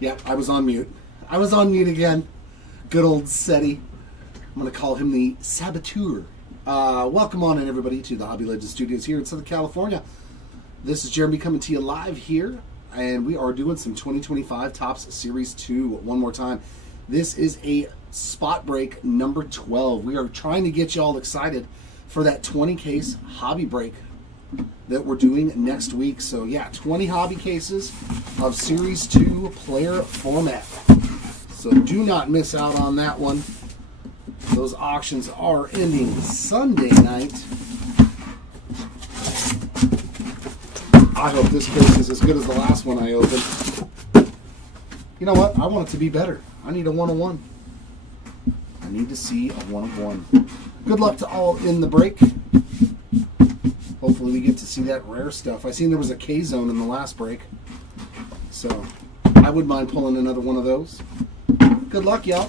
Yep, I was on mute. I was on mute again. Good old SETI. I'm going to call him the Saboteur. Welcome on in, everybody, to the Hobby Legends Studios here in Southern California. This is Jeremy coming to you live here, and we are doing some 2025 Topps Series 2 one more time. This is a spot break number 12. We are trying to get you all excited for that 20 case hobby break that we're doing next week. So yeah, 20 hobby cases of Series 2 player format. So do not miss out on that one. Those auctions are ending Sunday night. I hope this case is as good as the last one I opened. You know what? I want it to be better. I need a 1 of 1. I need to see a 1 of 1. Good luck to all in the break. Hopefully we get to see that rare stuff. I seen there was a K-Zone in the last break. So I wouldn't mind pulling another one of those. Good luck, y'all.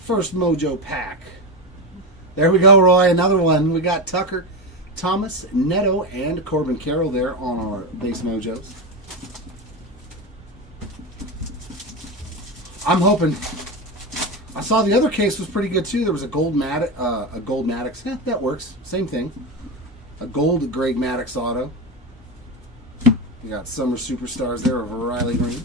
First Mojo pack. There we go, Roy. Another one. We got Tucker, Thomas, Neto, and Corbin Carroll there on our base Mojos. I'm hoping. I saw the other case was pretty good too. There was a gold Maddox. Yeah, that works. Same thing. A gold Greg Maddox auto. You got Summer Superstars there of Riley Green.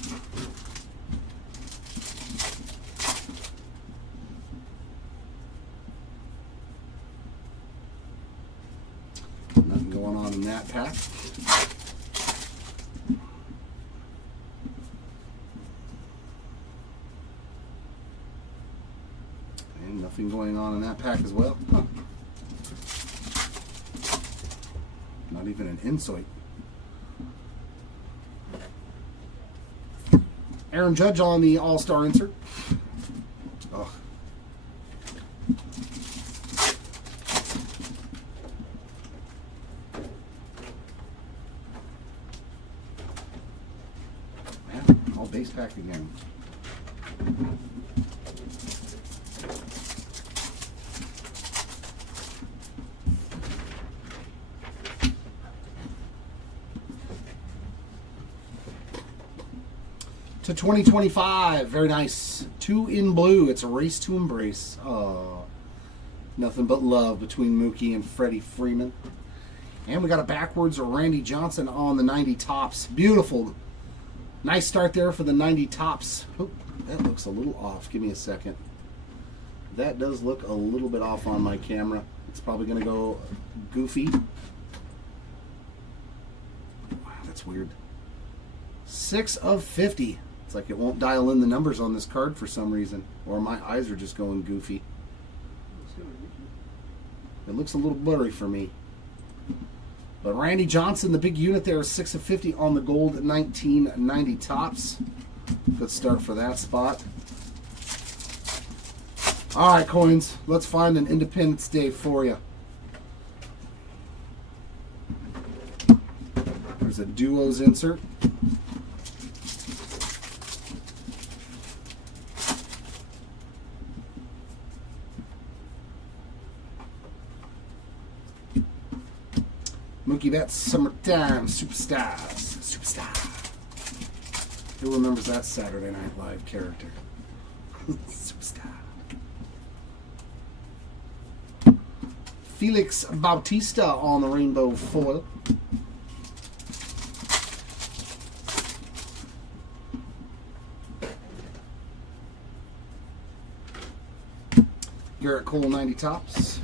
Nothing going on in that pack. And nothing going on in that pack as well. Huh. Not even an insight. Aaron Judge on the All-Star insert. Oh. All base packed again. To 2025, very nice. 2 in blue. It's a race to embrace. Oh, nothing but love between Mookie and Freddie Freeman. And we got a backwards Randy Johnson on the 90 Topps. Beautiful. Nice start there for the 90 Topps. Oh, that looks a little off. Give me a second. That does look a little bit off on my camera. It's probably going to go goofy. Wow, that's weird. 6 of 50. It's like it won't dial in the numbers on this card for some reason. Or my eyes are just going goofy. It looks a little blurry for me. But Randy Johnson, the big unit there, is 6 of 50 on the gold 1990 Topps. Good start for that spot. All right, coins. Let's find an Independence Day for you. There's a Duos insert. Mookie Betts, Summertime Superstars. Superstar. Who remembers that Saturday Night Live character? Superstar. Felix Bautista on the rainbow foil. Garrett Cole 90 Topps.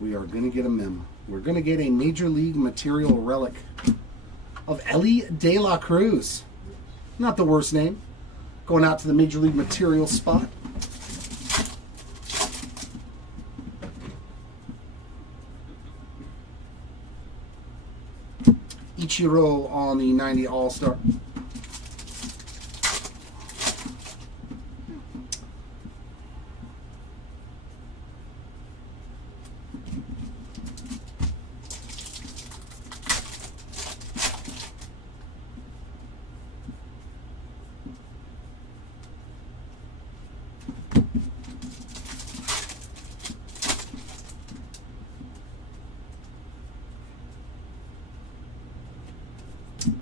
We are going to get a mem. We're going to get a Major League Material relic of Ellie De La Cruz. Not the worst name. Going out to the Major League Material spot. Ichiro on the 90 All-Star.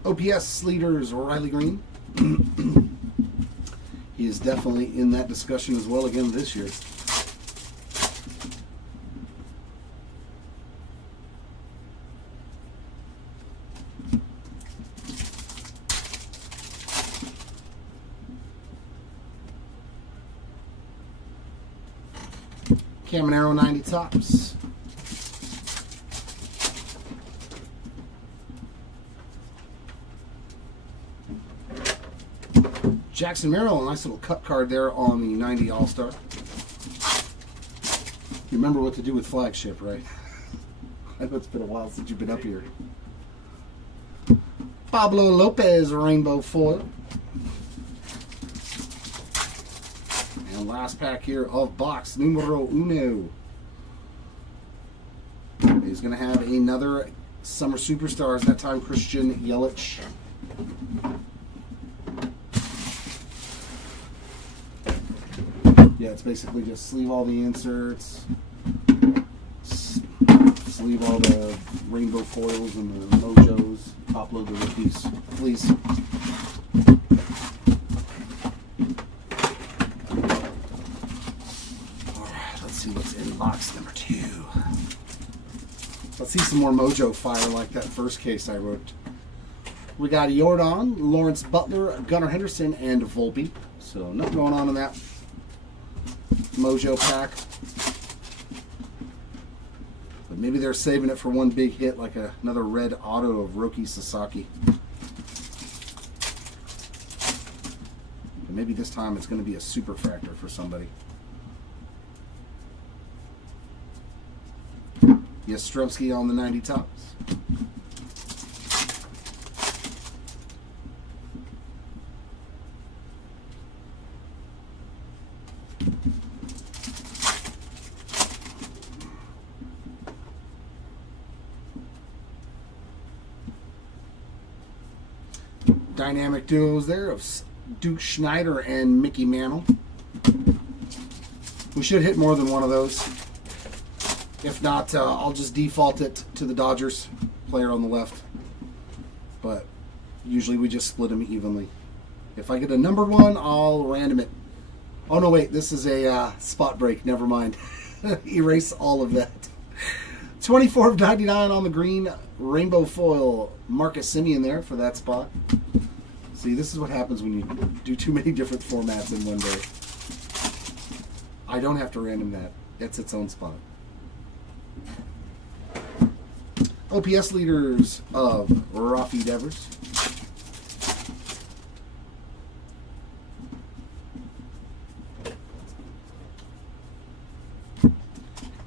OPS leaders, Riley Green. He is definitely in that discussion as well again this year. Caminero 90 tops. Jackson Merrill, a nice little cut card there on the 90 All-Star. You remember what to do with flagship, right? I know it's been a while since you've been up here. Pablo Lopez, rainbow foil. And last pack here of box numero uno. He's going to have another Summer Superstars, that time Christian Yelich. Yeah, it's basically just sleeve all the inserts, sleeve all the rainbow foils and the mojos, top load the rookies, please. Alright, let's see what's in box number 2. Let's see some more mojo fire like that first case I wrote. We got Jordan, Lawrence Butler, Gunnar Henderson, and Volpe. So nothing going on in that mojo pack. But maybe they're saving it for one big hit like another red auto of Roki Sasaki. But maybe this time it's going to be a superfractor for somebody. Yastrzemski on the 90 tops. Dynamic duos there of Duke Schneider and Mickey Mantle. We should hit more than one of those. If not, I'll just default it to the Dodgers player on the left. But usually we just split them evenly. If I get a numbered one, I'll random it. Oh no, wait, this is a spot break. Never mind. Erase all of that. 24 of 99 on the green. Rainbow foil. Marcus Semien there for that spot. See, this is what happens when you do too many different formats in one day. I don't have to random that. It's its own spot. OPS leaders of Rafi Devers.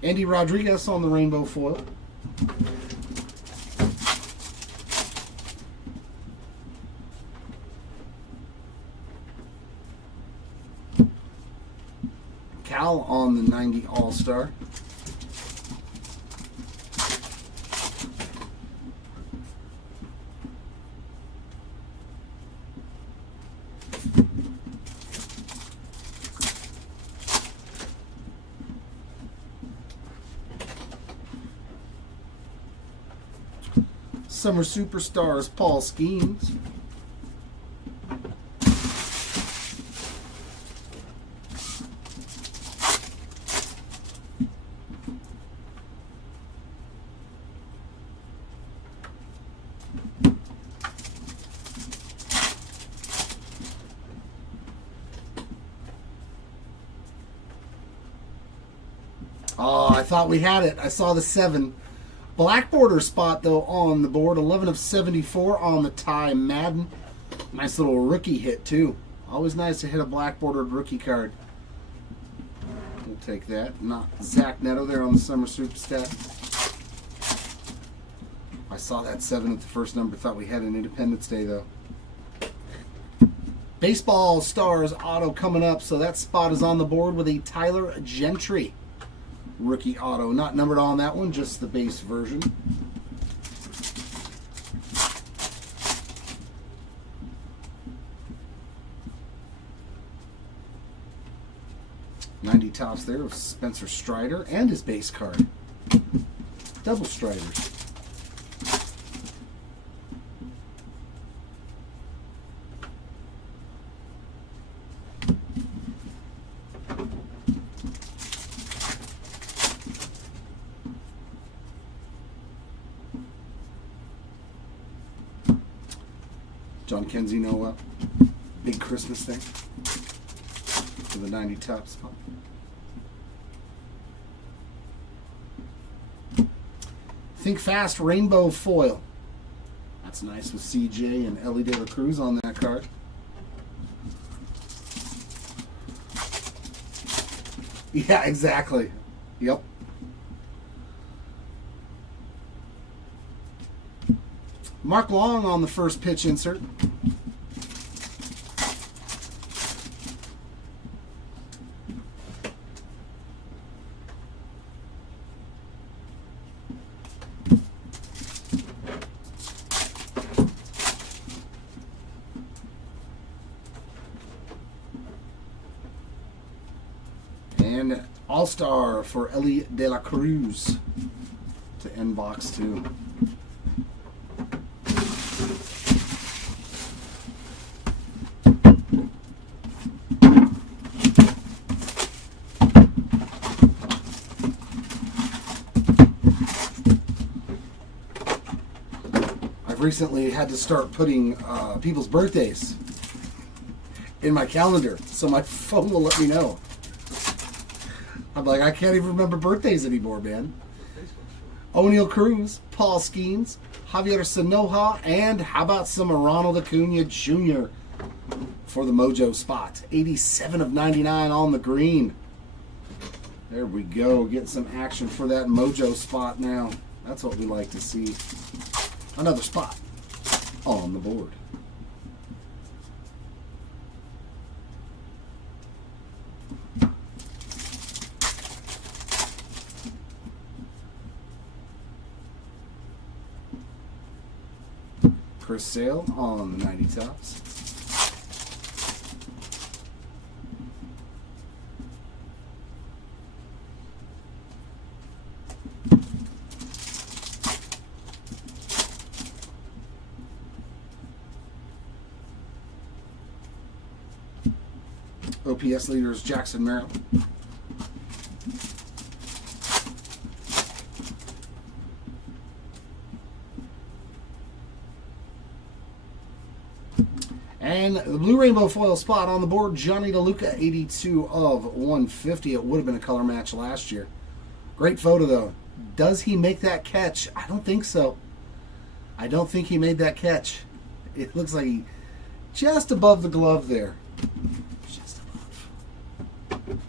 Andy Rodriguez on the rainbow foil. Cal on the 90 All-Star. Summer Superstars, Paul Skeens. Oh, I thought we had it. I saw the 7. Black border spot, though, on the board. 11 of 74 on the tie. Madden. Nice little rookie hit, too. Always nice to hit a black bordered rookie card. We'll take that. Not Zach Neto there on the Summer Superstat. I saw that 7 at the first number. Thought we had an Independence Day, though. Baseball Stars auto coming up. So that spot is on the board with a Tyler Gentry rookie auto. Not numbered on that one, just the base version. $90 tops there of Spencer Strider and his base card. Double Striders. John Kenzie Noel. Big Christmas thing. For the 90 top spot. Think Fast Rainbow Foil. That's nice with CJ and Ellie De La Cruz on that card. Yeah, exactly. Yep. Mark Long on the first pitch insert. And All-Star for Ellie De La Cruz to end box 2. I've recently had to start putting people's birthdays in my calendar so my phone will let me know. I'm like, I can't even remember birthdays anymore, man. O'Neal Cruz, Paul Skeens, Javier Sanoja, and how about some Ronald Acuna Jr. for the Mojo spot. 87 of 99 on the green. There we go. Getting some action for that Mojo spot now. That's what we like to see. Another spot on the board. Chris Sale on the 90 tops. OPS leaders Jackson Merrill. And the Blue Rainbow Foil spot on the board, Johnny DeLuca, 82 of 150. It would have been a color match last year. Great photo, though. Does he make that catch? I don't think so. I don't think he made that catch. It looks like he just above the glove there. Just above.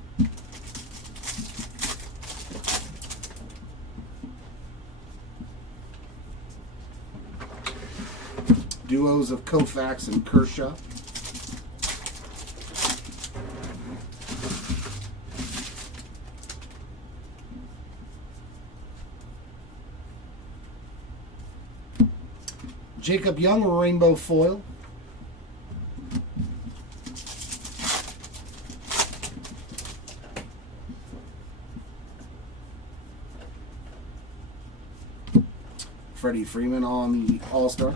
Duos of Koufax and Kershaw. Jacob Young, Rainbow Foil. Freddie Freeman on the All-Star.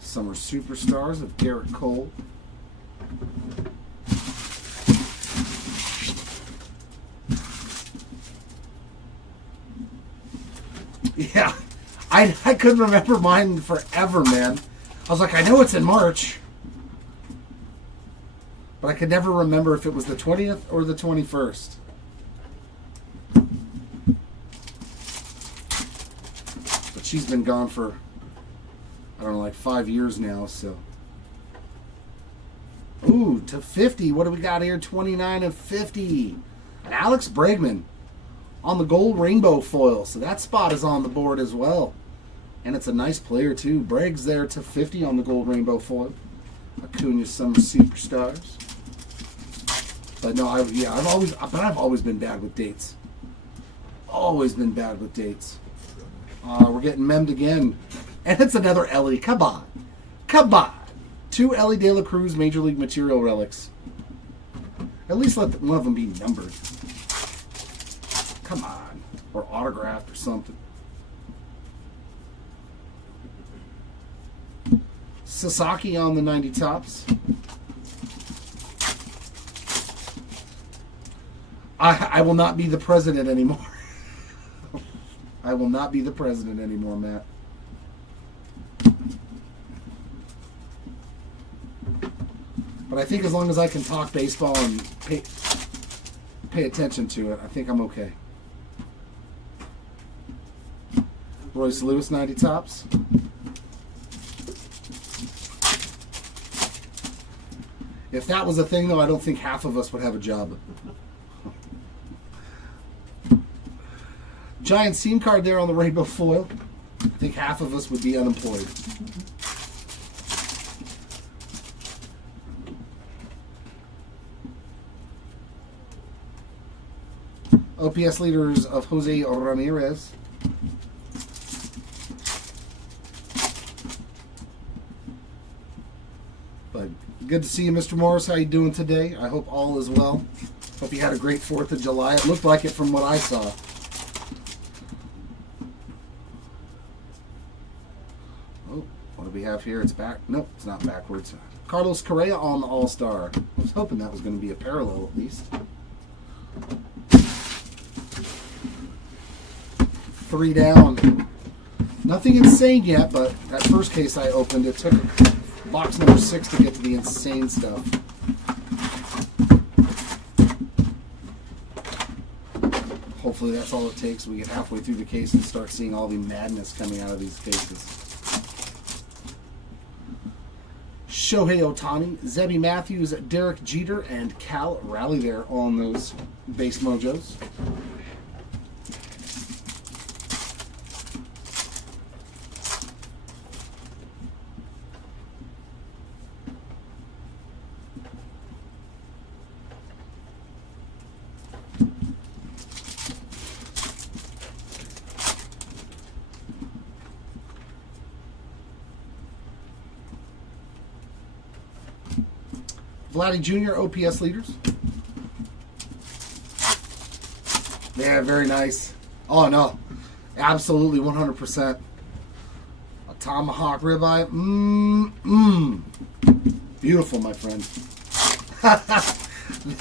Summer Superstars of Garrett Cole. Yeah, I couldn't remember mine forever, man. I was like, I know it's in March, but I could never remember if it was the 20th or the 21st. But she's been gone for, I don't know, like 5 years now, so. Ooh, to 50. What do we got here? 29 of 50. And Alex Bregman on the gold rainbow foil. So that spot is on the board as well. And it's a nice player, too. Bregg's there to 50 on the gold rainbow foil. Acuna Summer Superstars. But no, I've always been bad with dates. Always been bad with dates. We're getting memmed again. And it's another Ellie. Come on. Come on. 2 Ellie De La Cruz Major League Material relics. At least let one of them be numbered. Come on. Or autographed or something. Sasaki on the 90 tops. I will not be the president anymore. I will not be the president anymore, Matt. But I think as long as I can talk baseball and pay attention to it, I think I'm okay. Royce Lewis, 90 tops. If that was a thing, though, I don't think half of us would have a job. Giant seam card there on the rainbow foil. I think half of us would be unemployed. OPS leaders of Jose Ramirez. But good to see you, Mr. Morris. How you doing today? I hope all is well. Hope you had a great 4th of July. It looked like it from what I saw. What do we have here? It's back. Nope, it's not backwards. Carlos Correa on the All-Star. I was hoping that was going to be a parallel at least. 3 down. Nothing insane yet, but that first case I opened, it took box number 6 to get to the insane stuff. Hopefully that's all it takes. We get halfway through the case and start seeing all the madness coming out of these cases. Shohei Ohtani, Zebby Matthews, Derek Jeter, and Cal Raleigh there on those base mojos. Vladdy Jr. OPS leaders. Yeah, very nice. Oh, no. Absolutely 100%. A tomahawk ribeye. Beautiful, my friend.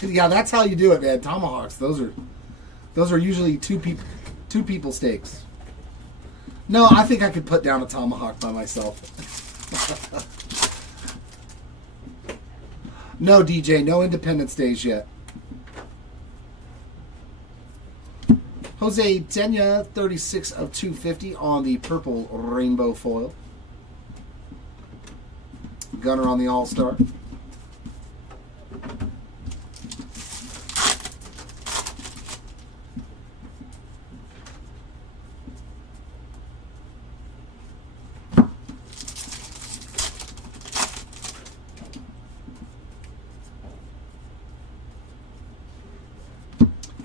Yeah, that's how you do it, man. Tomahawks. Those are usually two people steaks. No, I think I could put down a tomahawk by myself. No, DJ, no Independence Days yet. Jose Tena, 36 of 250 on the purple rainbow foil. Gunner on the All-Star.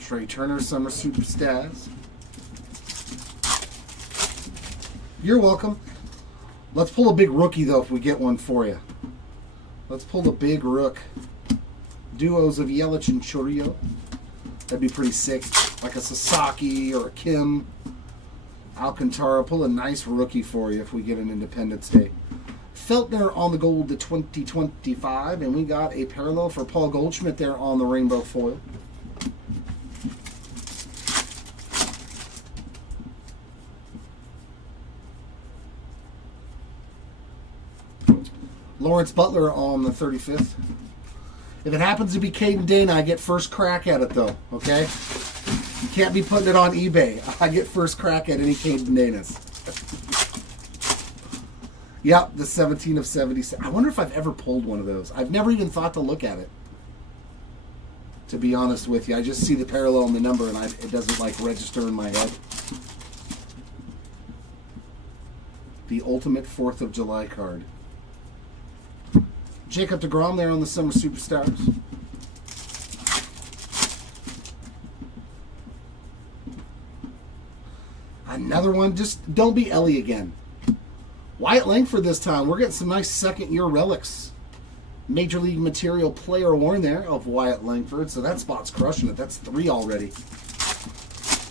Trey Turner, Summer Superstars. You're welcome. Let's pull a big rookie, though, if we get one for you. Let's pull the big rook. Duos of Yelich and Chourio. That'd be pretty sick. Like a Sasaki or a Kim. Alcantara. Pull a nice rookie for you if we get an Independence Day. Feltner on the gold to 2025. And we got a parallel for Paul Goldschmidt there on the rainbow foil. Lawrence Butler on the 35th. If it happens to be Caden Dana, I get first crack at it, though, okay? You can't be putting it on eBay. I get first crack at any Caden Danas. Yep, the 17 of 76. I wonder if I've ever pulled one of those. I've never even thought to look at it, to be honest with you. I just see the parallel in the number, and it doesn't, like, register in my head. The ultimate 4th of July card. Jacob deGrom there on the Summer Superstars. Another one. Just don't be Ellie again. Wyatt Langford this time. We're getting some nice second-year relics. Major League Material player worn there of Wyatt Langford. So that spot's crushing it. That's 3 already.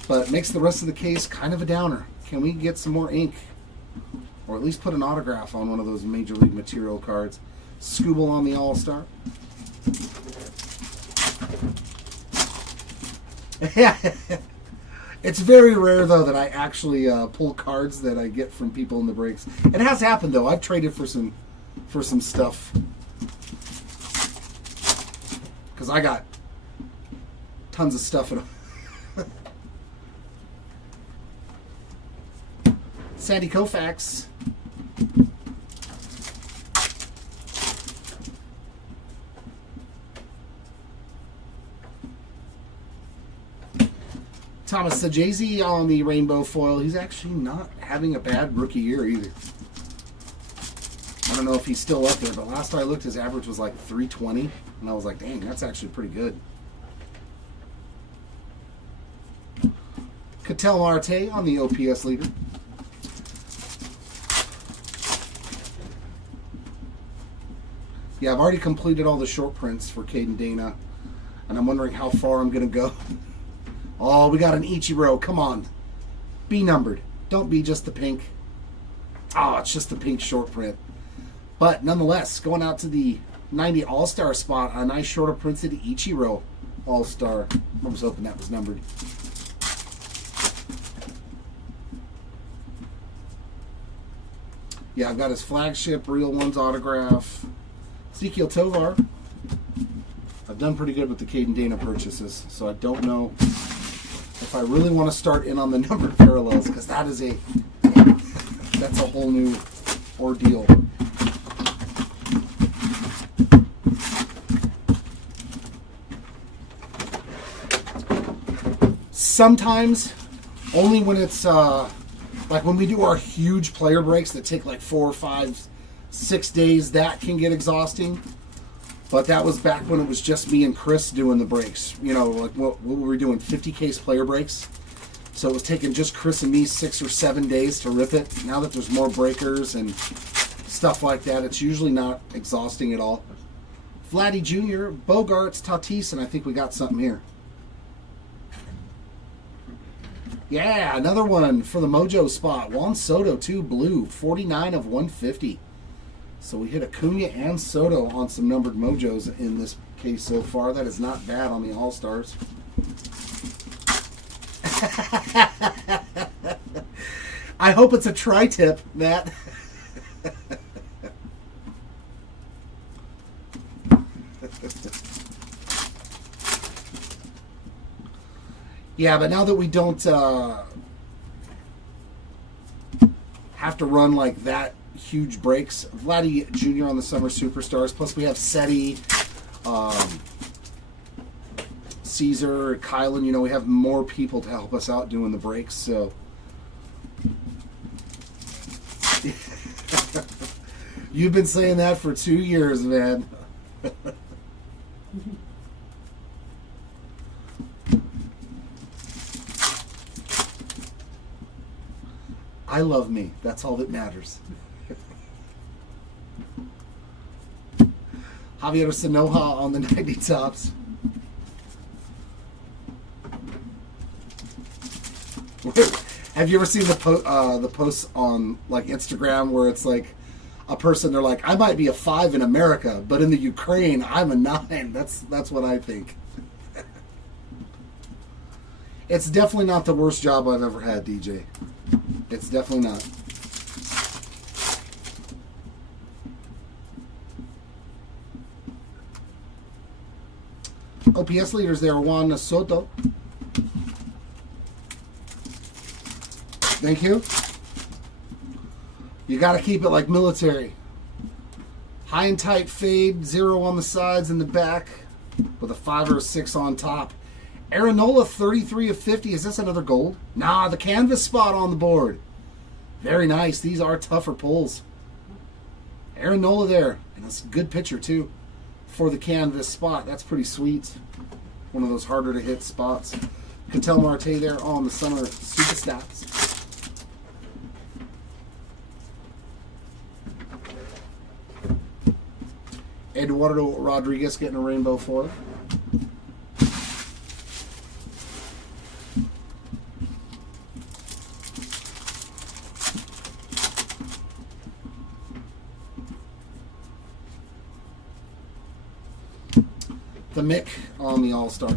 But it makes the rest of the case kind of a downer. Can we get some more ink or at least put an autograph on one of those Major League Material cards. Scooble on the All-Star. It's very rare, though, that I actually pull cards that I get from people in the breaks. It has happened, though. I've traded for some stuff. Because I got tons of stuff. Sandy Koufax. Thomas Sajazi on the rainbow foil. He's actually not having a bad rookie year either. I don't know if he's still up there, but last I looked, his average was like 320, and I was like, dang, that's actually pretty good. Ketel Marte on the OPS leader. Yeah, I've already completed all the short prints for Caden Dana, and I'm wondering how far I'm going to go. Oh, we got an Ichiro. Come on. Be numbered. Don't be just the pink. Oh, it's just the pink short print. But nonetheless, going out to the 90 All-Star spot, a nice shorter printed Ichiro All-Star. I was hoping that was numbered. Yeah, I've got his flagship Real Ones autograph. Ezekiel Tovar. I've done pretty good with the Caden Dana purchases, so I don't know if I really want to start in on the numbered parallels, because that's a whole new ordeal. Sometimes, only when it's like when we do our huge player breaks that take like 4, 5, 6 days, that can get exhausting. But that was back when it was just me and Chris doing the breaks. You know, like what we were doing, 50 case player breaks. So it was taking just Chris and me 6 or 7 days to rip it. Now that there's more breakers and stuff like that, it's usually not exhausting at all. Vladdy Jr., Bogarts, Tatis, and I think we got something here. Yeah, another one for the Mojo spot. Juan Soto, 2 blue, 49 of 150. So we hit Acuna and Soto on some numbered Mojos in this case so far. That is not bad on the All-Stars. I hope it's a tri-tip, Matt. Yeah, but now that we don't have to run like that huge breaks, Vladdy Jr. on the Summer Superstars, plus we have Seti, Caesar, Kylan, you know, we have more people to help us out doing the breaks, so. You've been saying that for 2 years, man. I love me. That's all that matters. Javier Sanoja on the 90 tops. Have you ever seen the posts on like Instagram where it's like a person, they're like, I might be a 5 in America, but in the Ukraine, I'm a 9. That's what I think. It's definitely not the worst job I've ever had, DJ. It's definitely not. OPS leaders there, Juan Soto. Thank you. You got to keep it like military. High and tight fade, 0 on the sides and the back, with a 5 or a 6 on top. Aaronola, 33 of 50. Is this another gold? Nah, the canvas spot on the board. Very nice. These are tougher pulls. Aaronola there. And that's a good pitcher, too, for the canvas spot. That's pretty sweet. One of those harder to hit spots. Ketel Marte there on the Summer Superstars. Eduardo Rodriguez getting a rainbow foil. The Mick on the All-Star.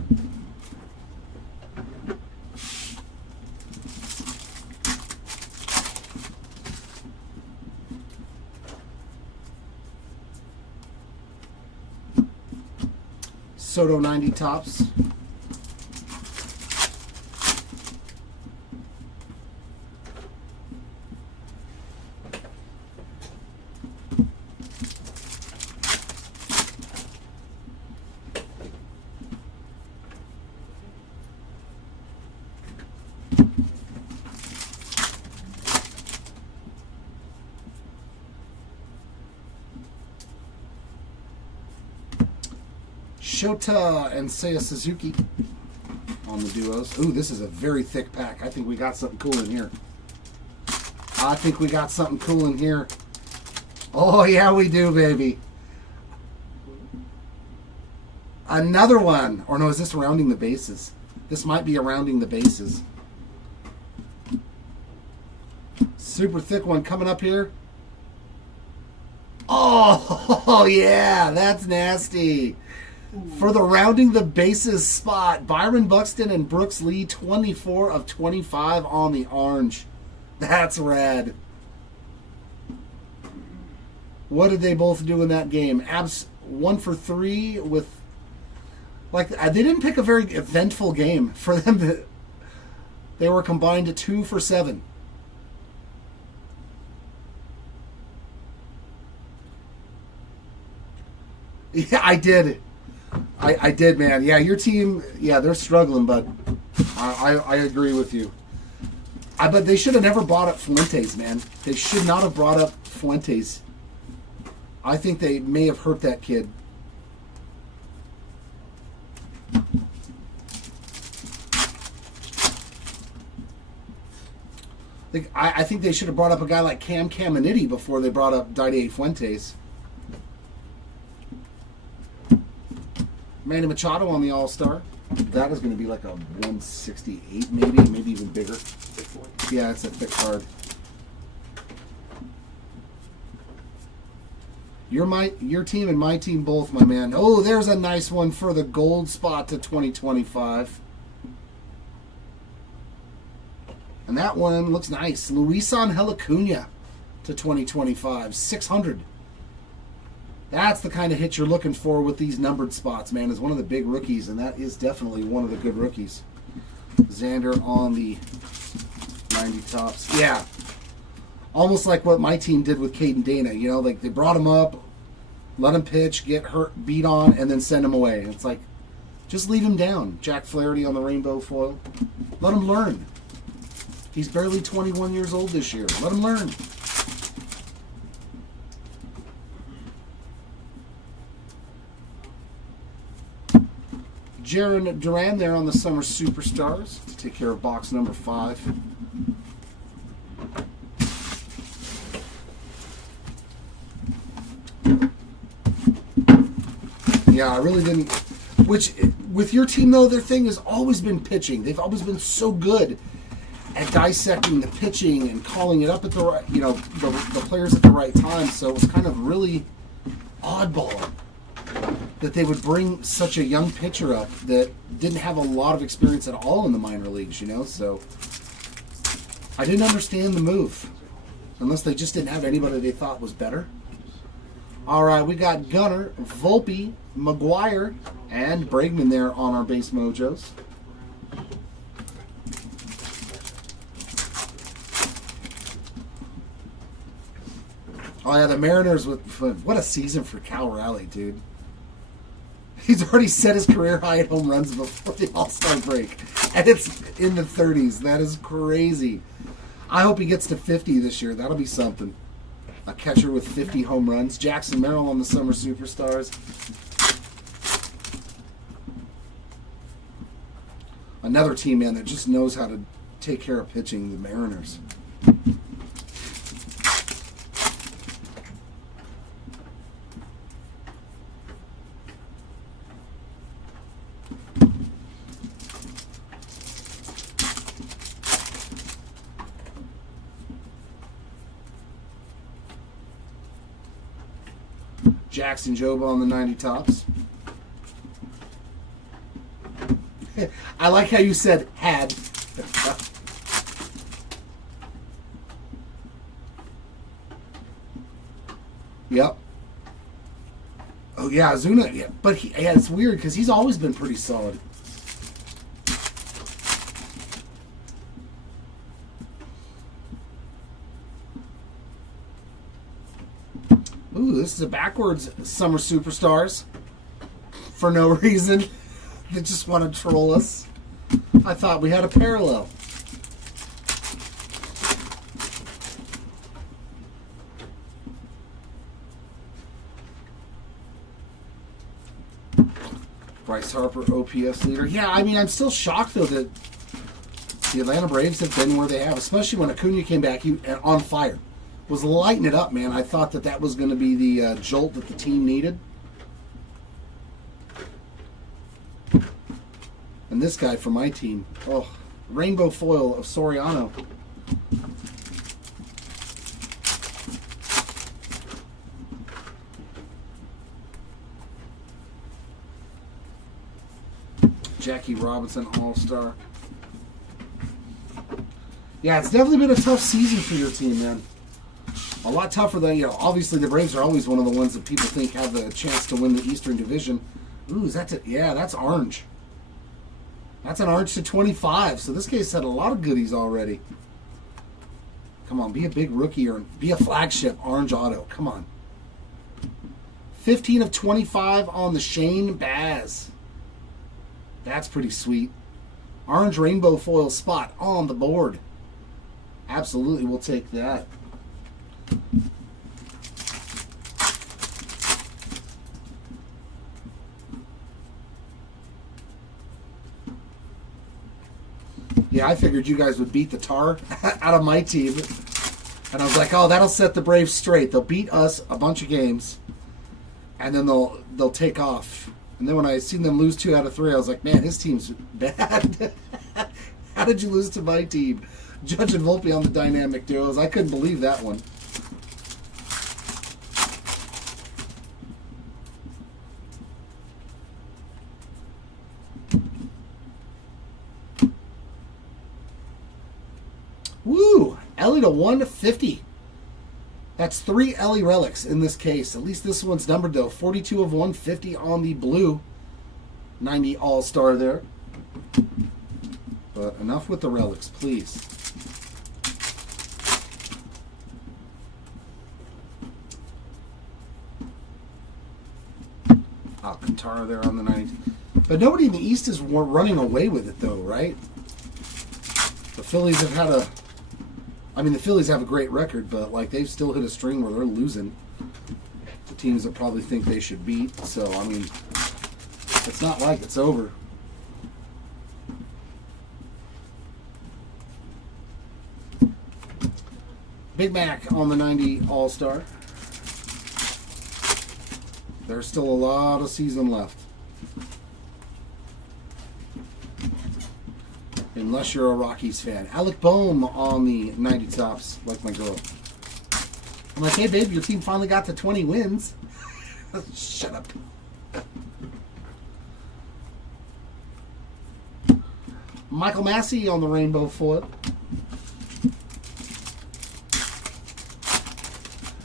Soto 90 tops. Shota and Seiya Suzuki on the duos. Ooh, this is a very thick pack. I think we got something cool in here. I think we got something cool in here. Oh, yeah, we do, baby. Another one. Or no, is this rounding the bases? This might be a rounding the bases. Super thick one coming up here. Oh, yeah, that's nasty. For the rounding the bases spot, Byron Buxton and Brooks Lee, 24 of 25 on the orange. That's rad. What did they both do in that game? 1 for 3 with... Like, they didn't pick a very eventful game for them. They were combined to 2 for 7. Yeah, I did. I did, man. Yeah, your team, yeah, they're struggling, but I agree with you. But they should have never brought up Fuentes, man. They should not have brought up Fuentes. I think they may have hurt that kid. I think they should have brought up a guy like Cam Caminiti before they brought up Didier Fuentes. Manny Machado on the All-Star. That is going to be like a 168 maybe even bigger. Yeah, it's a thick card. Your team and my team both, my man. Oh, there's a nice one for the gold spot to 2025. And that one looks nice. Luisan Cunha to 2025. 600. That's the kind of hit you're looking for with these numbered spots, man. Is one of the big rookies, and that is definitely one of the good rookies. Xander on the 90 tops. Yeah. Almost like what my team did with Caden Dana. You know, like they brought him up, let him pitch, get hurt, beat on, and then send him away. It's like, just leave him down. Jack Flaherty on the rainbow foil. Let him learn. He's barely 21 years old this year. Let him learn. Jaron Duran there on the Summer Superstars to take care of box number 5. Yeah, I really didn't. Which, with your team though, their thing has always been pitching. They've always been so good at dissecting the pitching and calling it up at the right, you know, the players at the right time. So it was kind of really oddball that they would bring such a young pitcher up that didn't have a lot of experience at all in the minor leagues, you know? So I didn't understand the move, unless they just didn't have anybody they thought was better. All right, we got Gunnar, Volpe, McGuire, and Bregman there on our base mojos. Oh yeah, the Mariners with what a season for Cal Raleigh, dude. He's already set his career high at home runs before the All-Star break, and it's in the 30s. That is crazy. I hope he gets to 50 this year. That'll be something. A catcher with 50 home runs. Jackson Merrill on the Summer Superstars. Another team, man, that just knows how to take care of pitching, the Mariners. Jackson Joba on the 90 tops. I like how you said had. Yep. Oh yeah, Zuna. Yeah, but yeah, it's weird because he's always been pretty solid. Ooh, this is a backwards Summer Superstars for no reason. They just want to troll us. I thought we had a parallel. Bryce Harper, OPS leader. Yeah, I mean, I'm still shocked, though, that the Atlanta Braves have been where they have, especially when Acuna came back on fire. Was lighting it up, man. I thought that was going to be the jolt that the team needed. And this guy for my team. Oh, rainbow foil of Soriano. Jackie Robinson, All-Star. Yeah, it's definitely been a tough season for your team, man. A lot tougher than, obviously the Braves are always one of the ones that people think have the chance to win the Eastern Division. Ooh, that's orange. That's an orange to 25. So this case had a lot of goodies already. Come on, be a big rookie or be a flagship orange auto. Come on. 15 of 25 on the Shane Baz. That's pretty sweet. Orange rainbow foil spot on the board. Absolutely, we'll take that. Yeah, I figured you guys would beat the tar out of my team. And I was like, oh, that'll set the Braves straight. They'll beat us a bunch of games, and then they'll take off. And then when I seen them lose 2 out of 3, I was like, man, his team's bad. How did you lose to my team? Judge and Volpe on the dynamic duos. I couldn't believe that one. Woo! Ellie to 150. That's 3 Ellie relics in this case. At least this one's numbered, though. 42 of 150 on the blue. 90 All-Star there. But enough with the relics, please. Alcantara there on the 90. But nobody in the East is running away with it, though, right? The Phillies have had the Phillies have a great record, but they've still hit a string where they're losing the teams that probably think they should beat. So, it's not like it's over. Big Mac on the 90 All-Star. There's still a lot of season left. Unless you're a Rockies fan. Alec Boehm on the 90 tops, like my girl. I'm like, hey, babe, your team finally got to 20 wins. Shut up. Michael Massey on the rainbow foil.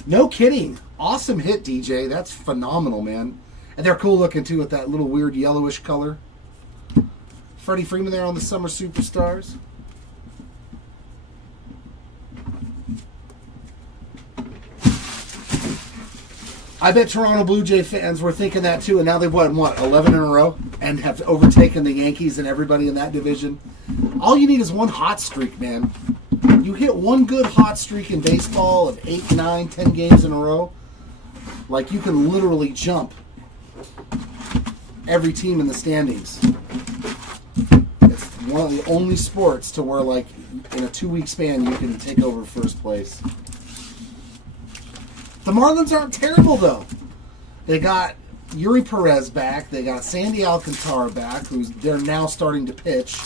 No kidding. Awesome hit, DJ. That's phenomenal, man. And they're cool looking, too, with that little weird yellowish color. Freddie Freeman there on the Summer Superstars. I bet Toronto Blue Jay fans were thinking that too, and now they've won, 11 in a row and have overtaken the Yankees and everybody in that division. All you need is one hot streak, man. You hit one good hot streak in baseball of 8, 9, 10 games in a row. You can literally jump every team in the standings. One of the only sports to where, in a 2-week span, you can take over first place. The Marlins aren't terrible, though. They got Yuri Perez back. They got Sandy Alcantara back, they're now starting to pitch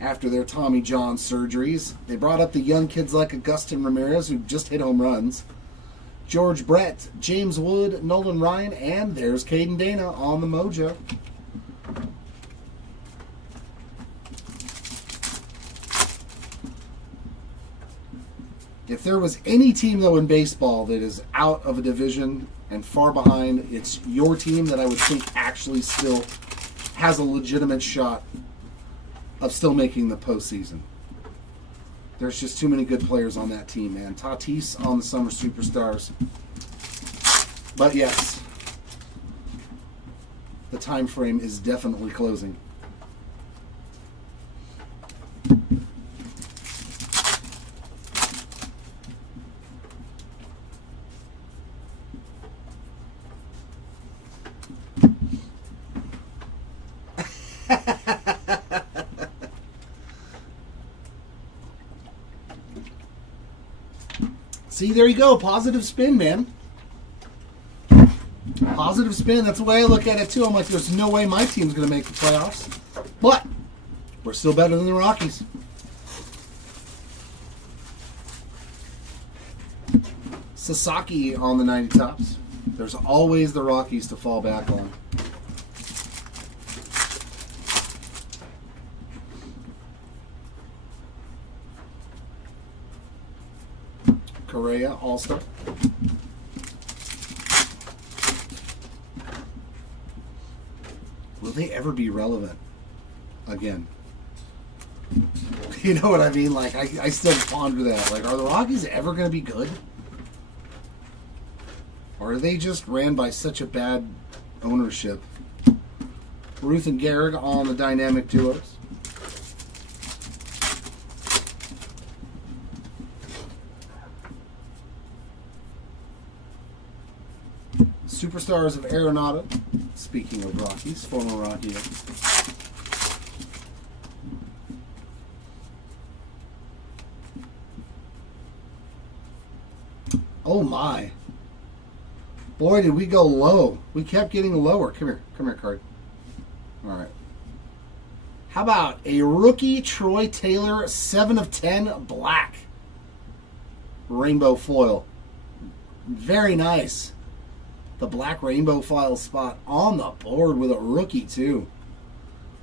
after their Tommy John surgeries. They brought up the young kids like Agustin Ramirez, who just hit home runs. George Brett, James Wood, Nolan Ryan, and there's Caden Dana on the mojo. If there was any team, though, in baseball that is out of a division and far behind, it's your team that I would think actually still has a legitimate shot of still making the postseason. There's just too many good players on that team, man. Tatis on the Summer Superstars. But yes, the time frame is definitely closing. See, there you go. Positive spin, man. Positive spin. That's the way I look at it, too. I'm like, there's no way my team's going to make the playoffs. But we're still better than the Rockies. Sasaki on the 90 tops. There's always the Rockies to fall back on. Correa, All-Star. Will they ever be relevant again? You know what I mean? Like, I still ponder that. Like, are the Rockies ever going to be good? Or are they just ran by such a bad ownership? Ruth and Gehrig on the dynamic duos. Superstars of Arenado. Speaking of Rockies, former Rocky. Oh my. Boy, did we go low. We kept getting lower. Come here, card. All right. How about a rookie Troy Taylor 7 of 10 black rainbow foil? Very nice. The black rainbow foil spot on the board with a rookie, too.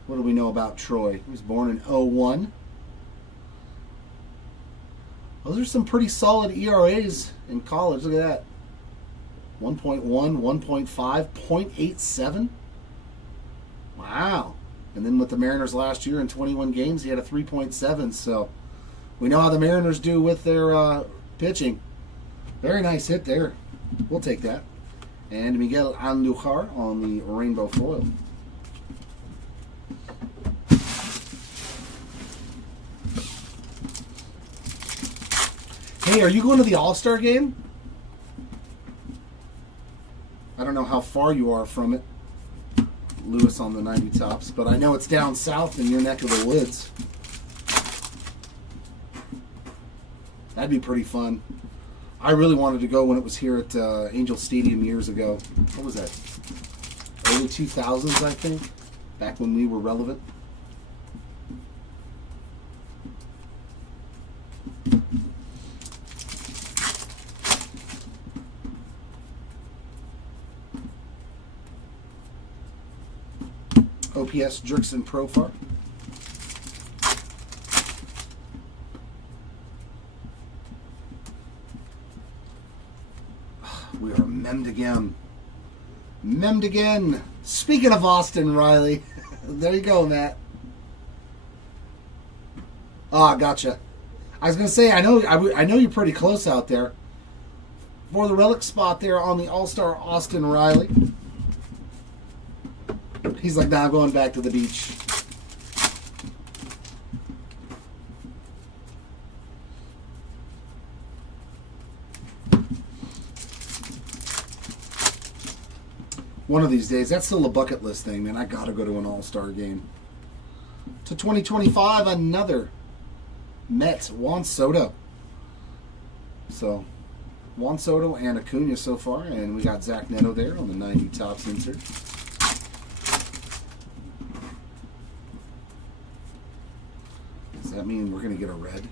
What do we know about Troy? He was born in 01. Those are some pretty solid ERAs in college. Look at that. 1.1, 1.5, 0.87. Wow. And then with the Mariners last year in 21 games, he had a 3.7. So we know how the Mariners do with their pitching. Very nice hit there. We'll take that. And Miguel Andujar on the rainbow foil. Hey, are you going to the All-Star game? I don't know how far you are from it, Lewis on the 90 tops, but I know it's down south in your neck of the woods. That'd be pretty fun. I really wanted to go when it was here at Angel Stadium years ago. What was that? Early 2000s, I think, back when we were relevant. OPS Jerkson Profar. We are memmed again. Memmed again. Speaking of Austin Riley, there you go, Matt. Ah, gotcha. I was gonna say, I know you're pretty close out there. For the relic spot there on the All-Star Austin Riley. He's like, nah, I'm going back to the beach. One of these days, that's still a bucket list thing, man. I gotta go to an All-Star game. To 2025, another Mets, Juan Soto. So, Juan Soto and Acuna so far, and we got Zach Neto there on the 90 tops insert. Does that mean we're gonna get a red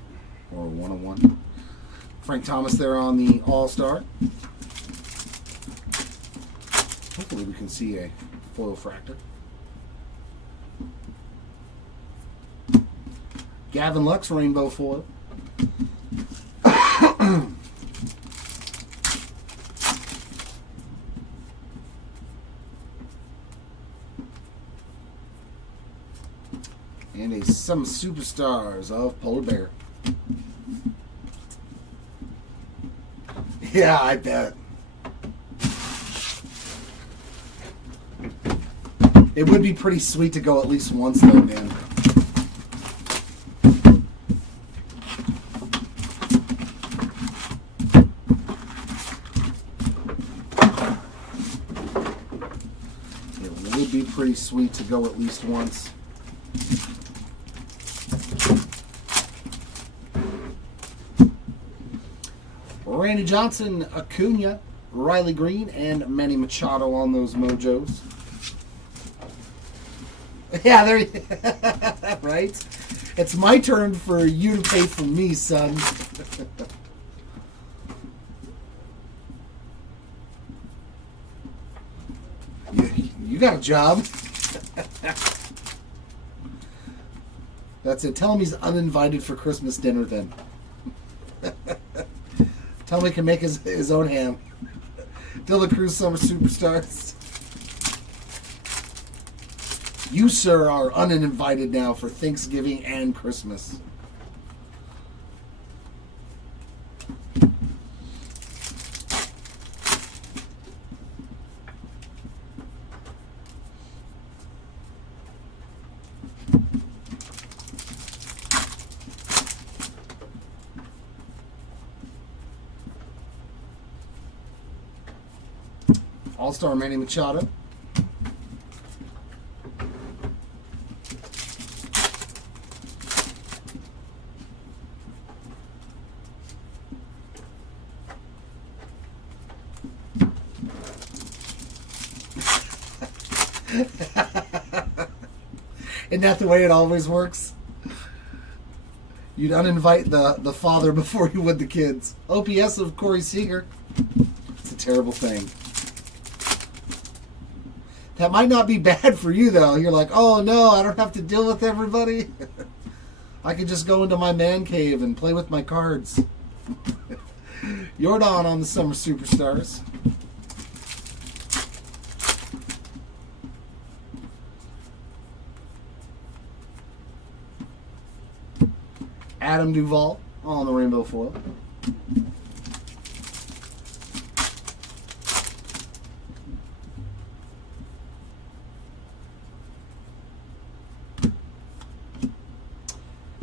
or a 101? Frank Thomas there on the All-Star. Hopefully we can see a foil fractor. Gavin Lux rainbow foil. And some superstars of Polar Bear. Yeah, I bet. It would be pretty sweet to go at least once, though, man. It would be pretty sweet to go at least once. Randy Johnson, Acuna, Riley Green, and Manny Machado on those mojos. Yeah, there. Right? It's my turn for you to pay for me, son. You got a job. That's it. Tell him he's uninvited for Christmas dinner then. Tell him he can make his own ham. Dylan Cruz, Summer Superstars. You, sir, are uninvited now for Thanksgiving and Christmas. All-Star Manny Machado. Isn't that the way it always works? You'd uninvite the father before you would the kids. OPS of Corey Seager. It's a terrible thing. That might not be bad for you, though. You're like, oh, no, I don't have to deal with everybody. I can just go into my man cave and play with my cards. Jordan on the Summer Superstars. Adam Duvall on the rainbow foil.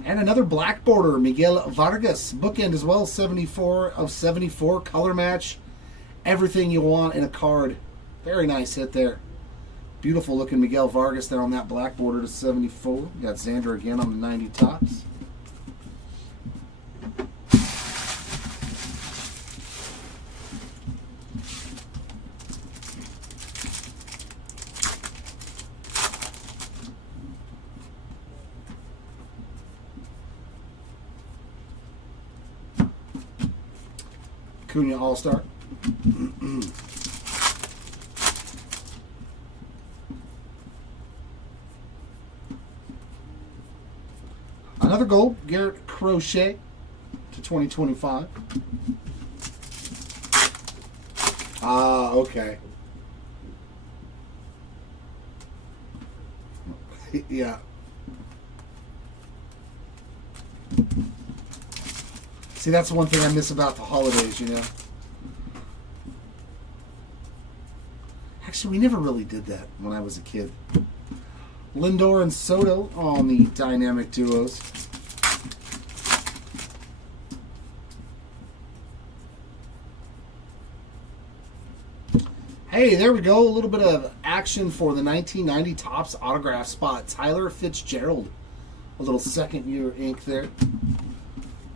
And another black border, Miguel Vargas, bookend as well, 74 of 74, color match, everything you want in a card. Very nice hit there. Beautiful looking Miguel Vargas there on that black border to 74. We got Xander again on the 90 tops. Acuna All-Star. Another gold, Garrett Crochet to 2025. Ah, okay. Yeah. See, that's one thing I miss about the holidays, you know. Actually, we never really did that when I was a kid. Lindor and Soto on the dynamic duos. Hey, there we go. A little bit of action for the 1990 Topps autograph spot. Tyler Fitzgerald. A little second year ink there.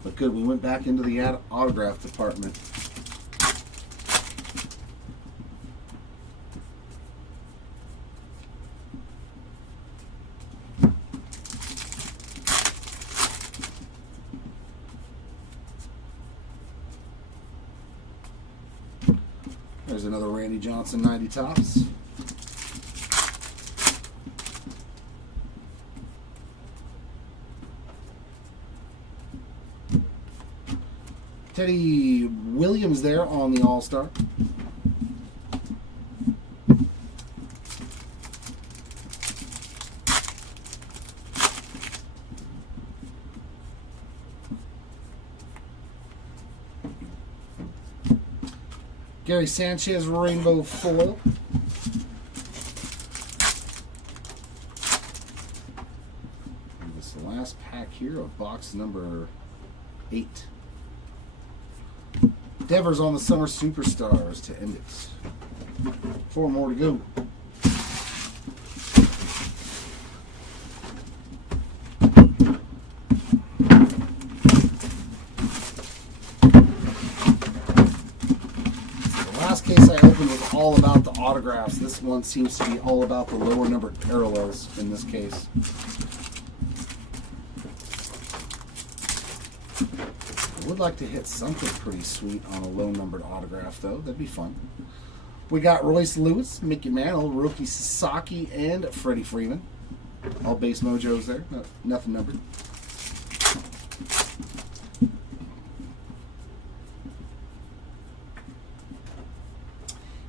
But good, we went back into the autograph department. There's another Randy Johnson 90 Topps. Teddy Williams there on the All-Star. Gary Sanchez rainbow foil. And this is the last pack here of box number 8. Devers on the Summer Superstars to end it. 4 more to go. Case I opened was all about the autographs. This one seems to be all about the lower numbered parallels in this case. I would like to hit something pretty sweet on a low numbered autograph though. That'd be fun. We got Royce Lewis, Mickey Mantle, Roki Sasaki, and Freddie Freeman. All base mojos there. No, nothing numbered.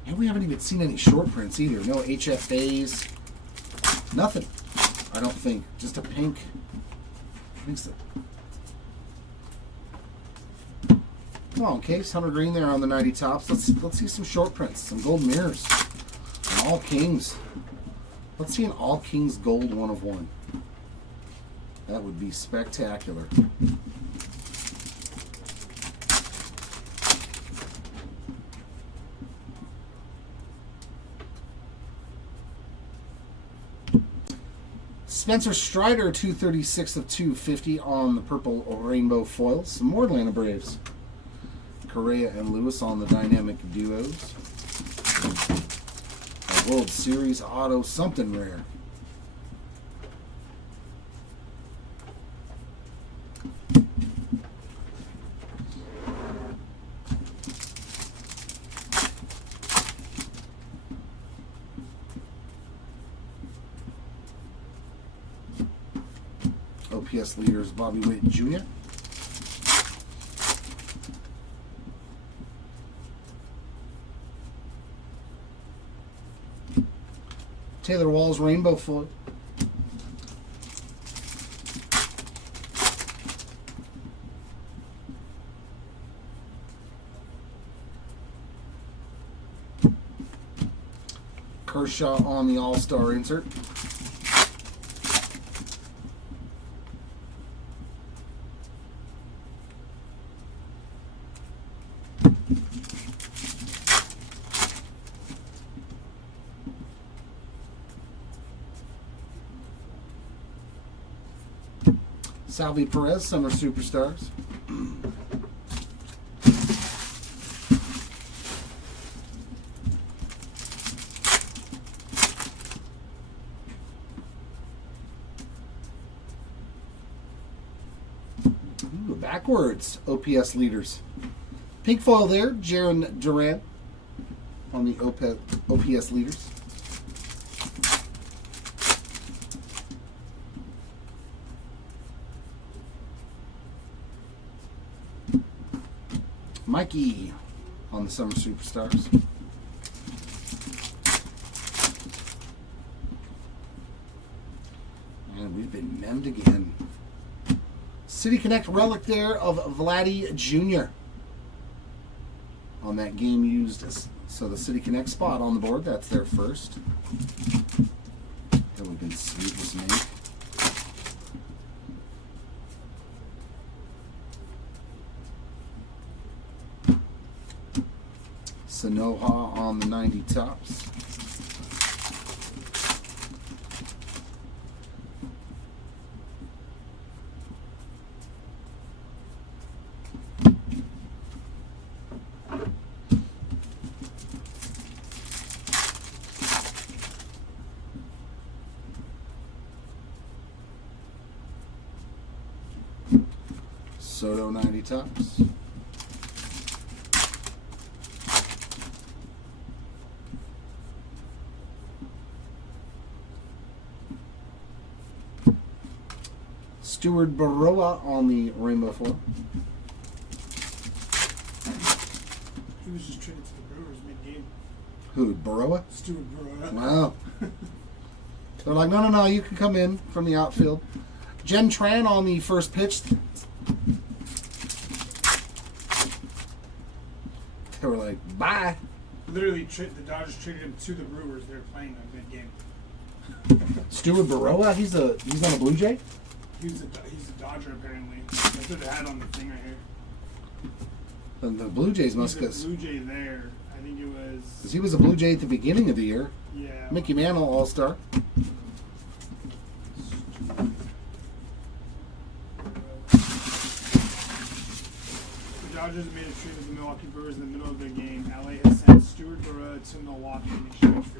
And we haven't even seen any short prints either. No HFAs. Nothing. I don't think. Just a pink. I think so. Come on, Case. Hunter Green there on the 90 tops. Let's see some short prints. Some gold mirrors. An All Kings. Let's see an All Kings gold 1 of 1. That would be spectacular. Spencer Strider, 236 of 250 on the purple rainbow foils. Some more Atlanta Braves. Correa and Lewis on the dynamic duos. A World Series auto, something rare. OPS leaders Bobby Witt Jr. Taylor Walls rainbow foil. Kershaw on the All-Star insert. Salvi Perez, Summer Superstars. Ooh, backwards OPS leaders. Pink foil there, Jaron Duran on the OPS leaders. Mikey on the Summer Superstars. And we've been memmed again. City Connect relic there of Vladdy Jr. on that game used. So the City Connect spot on the board, that's their first. That would have been sweet as me. Sanoha on the 90 tops. Soto 90 tops. Stuart Baroa on the rainbow foil. He was just traded to the Brewers mid-game. Who, Baroa? Stuart Baroa. Wow. They're like, no, you can come in from the outfield. Jen Tran on the first pitch. They were like, bye. literally the Dodgers traded him to the Brewers. They're playing a mid game. Stuart Baroa, he's on a Blue Jay? He's a Dodger apparently. That's what they had on the thing right here. And the Blue Jays must He's a Blue Jay there. I think it was. Because he was a Blue Jay at the beginning of the year. Yeah. Mickey Mantle, All-Star. The Dodgers made a trade with the Milwaukee Brewers in the middle of their game. LA has sent Stuart Baroa to Milwaukee in exchange for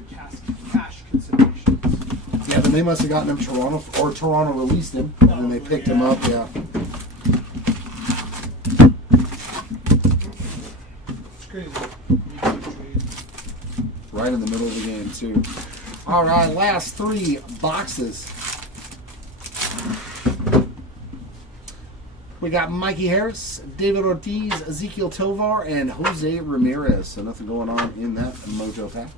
cash considerations. Yeah, then they must have gotten him Toronto, or Toronto released him, and then they picked him up, yeah. It's crazy. Right in the middle of the game, too. All right, last 3 boxes. We got Mikey Harris, David Ortiz, Ezekiel Tovar, and Jose Ramirez. So nothing going on in that mojo pack.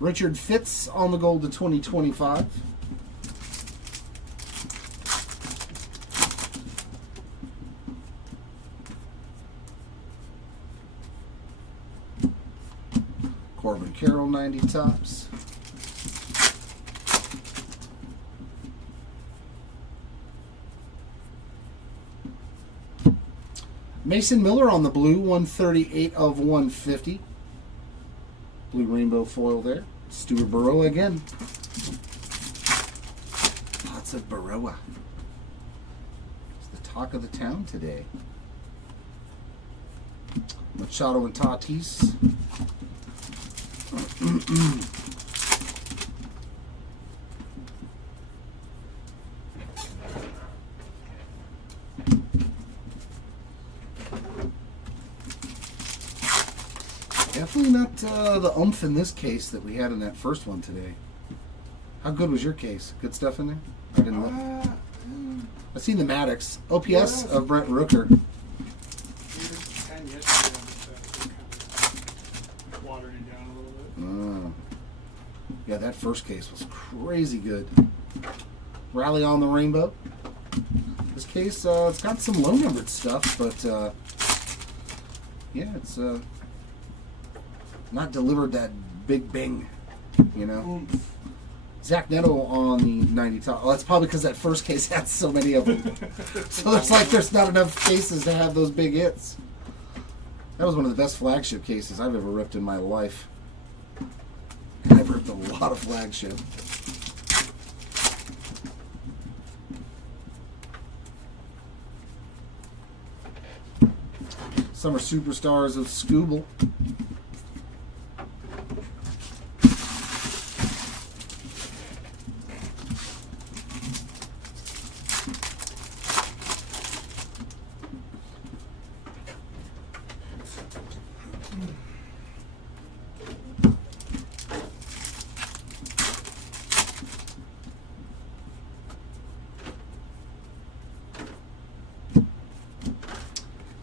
Richard Fitz on the gold to 2025. Corbin Carroll 90 tops. Mason Miller on the blue, 138 of 150. Blue rainbow foil there. Stuart Baroa again. Lots of Baroa. It's the talk of the town today. Machado and Tatis. Definitely not the oomph in this case that we had in that first one today. How good was your case? Good stuff in there? I didn't look. I've seen the Maddox. OPS of Brent Rooker. Watered it down a little bit. Yeah, that first case was crazy good. Rally on the rainbow. This case, it's got some low-numbered stuff, but yeah, it's not delivered that big bang, you know. Zach Neto on the 90 top. Well, that's probably because that first case had so many of them. So it's like there's not enough cases to have those big hits. That was one of the best flagship cases I've ever ripped in my life. And I've ripped a lot of flagship. Summer Superstars of Scooble.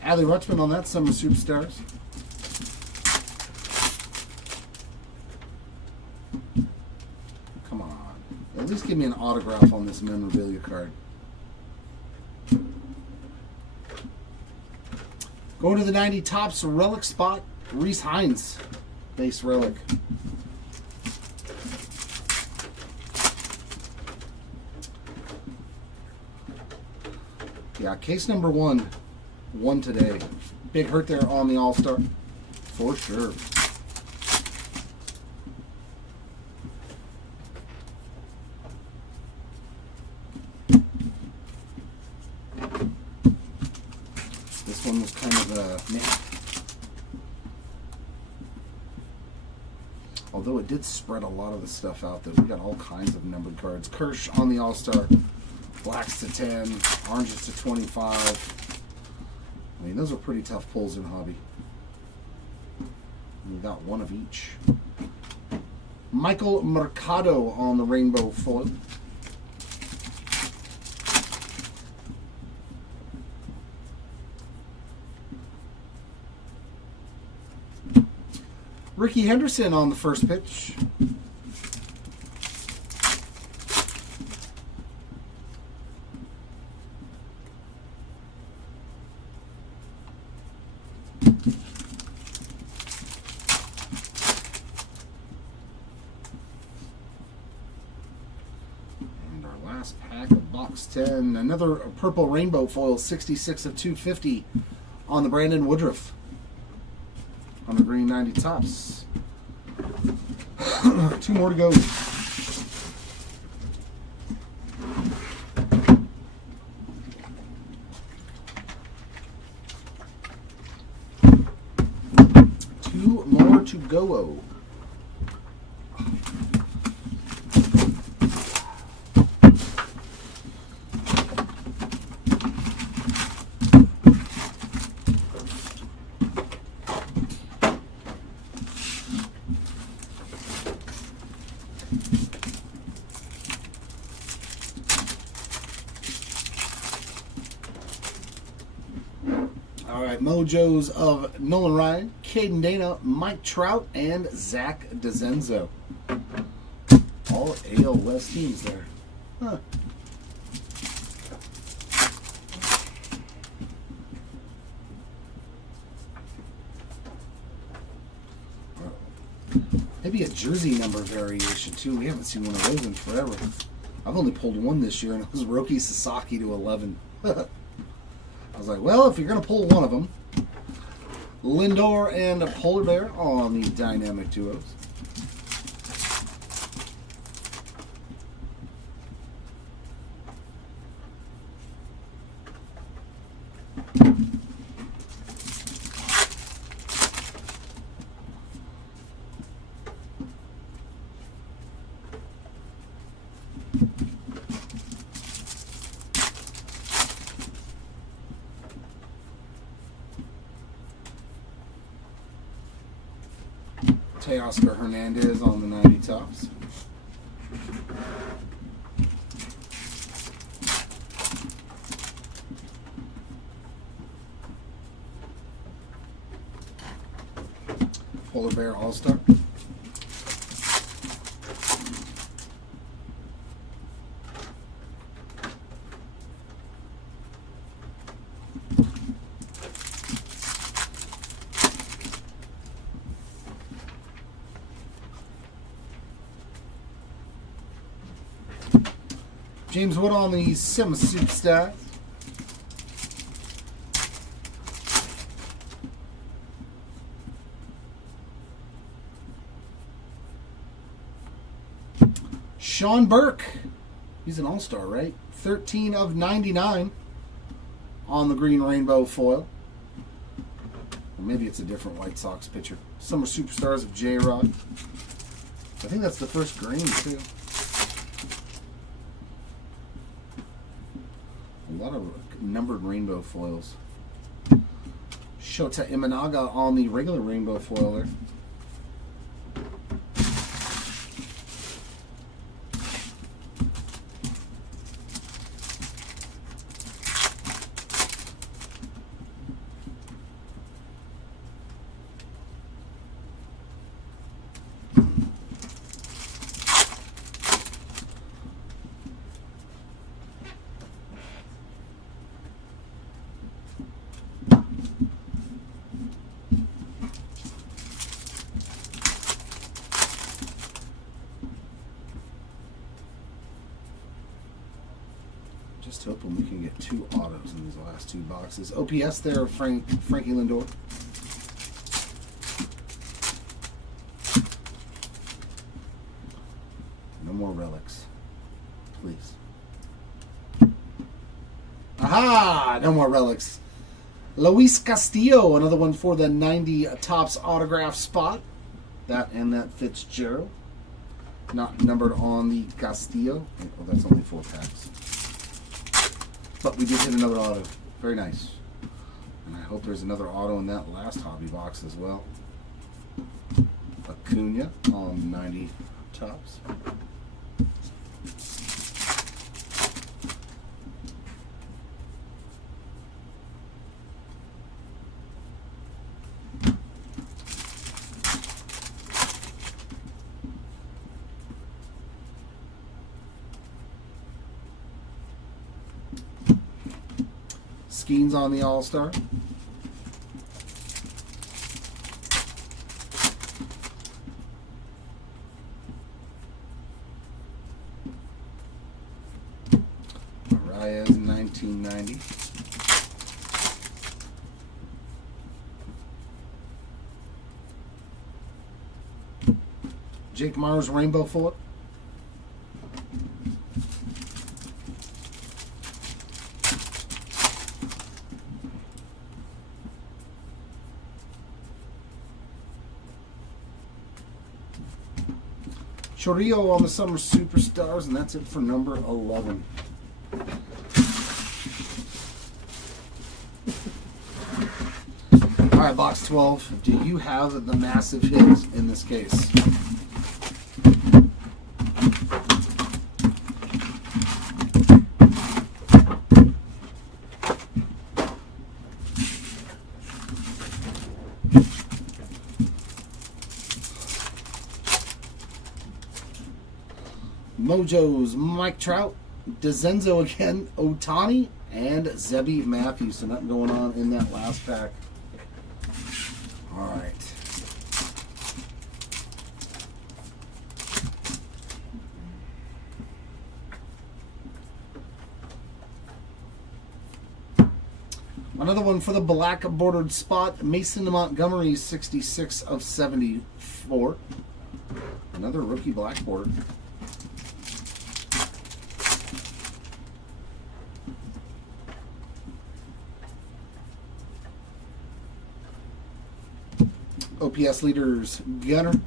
Adley Rutschman on that Summer Superstars. Come on. At least give me an autograph on this memorabilia card. Going to the 90 tops relic spot. Reese Hines. Base relic. Yeah, case number 1. One today. Big hurt there on the All-Star. For sure. This one was kind of a meh. Although it did spread a lot of the stuff out there. We got all kinds of numbered cards. Kirsch on the All-Star. Blacks to 10. Oranges to 25. I mean, those are pretty tough pulls in hobby. We got one of each. Michael Mercado on the rainbow foil. Ricky Henderson on the first pitch. And our last pack of box 10. Another purple rainbow foil, 66 of 250 on the Brandon Woodruff. On the green 90 tops. 2 more to go. To go. All right, Mojos of Nolan Ryan, Caden Dana, Mike Trout, and Zach DeZenzo. All AL West teams there. Huh. Maybe a jersey number variation, too. We haven't seen one of those in forever. I've only pulled one this year, and it was Roki Sasaki to 11. I was like, well, if you're going to pull one of them, Lindor and a Polar Bear on the Dynamic Duos. Teoscar Hernandez on the 90 tops. Polar Bear All-Star. James Wood on the Sim Superstars. Sean Burke. He's an all-star, right? 13 of 99 on the green rainbow foil. Or maybe it's a different White Sox pitcher. Summer Superstars of J-Rod. I think that's the first green, too. A lot of numbered rainbow foils. Shota Imanaga on the regular rainbow foil there. Just hoping we can get 2 autos in these last 2 boxes. OPS there, Frankie Lindor. No more relics, please. Aha! No more relics. Luis Castillo, another one for the 90 Topps autograph spot. That and that Fitzgerald. Not numbered on the Castillo. Oh, that's only 4 packs. But we did hit another auto. Very nice. And I hope there's another auto in that last hobby box as well. Acuna on 90 Topps. Skeens on the All-Star. 1990. Jake Meyers Rainbow Fullet. Chorillo on the Summer Superstars, and that's it for number 11. All right, box 12. Do you have the massive hit in this case? Mojo's Mike Trout, DeZenzo again, Otani, and Zebby Matthews. So nothing going on in that last pack. All right. Another one for the black bordered spot, Mason Montgomery, 66 of 74. Another rookie black border. OPS leaders, Gunner.